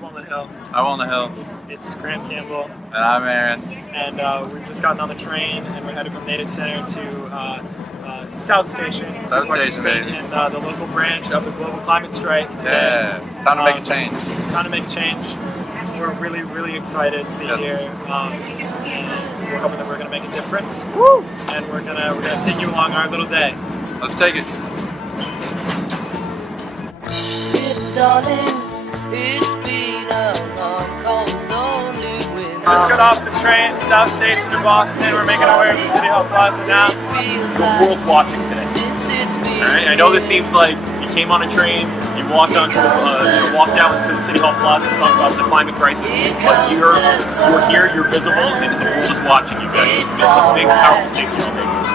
Walnut Hill. I'm on the hill. It's Graham Campbell. And I'm Aaron. And we've just gotten on the train and we're headed from Natick Center to South Station South to participate Station, in the local branch of the Global Climate Strike today. Yeah, time to make a change. Time to make a change. We're really, really excited to be here. And we're hoping that we're going to make a difference. Woo! And we're gonna take you along our little day. Let's take it. Darling, it's been a long, cold, lonely winter. Just got off the train, South Station to Boston. We're making our way over to City Hall Plaza now. The world's watching today. Alright, I know this seems like you came on a train, you walked onto walked out into the City Hall Plaza to talk about the climate crisis, but you're here, you're visible, and the world is watching you guys. It's a big, powerful statement you're making.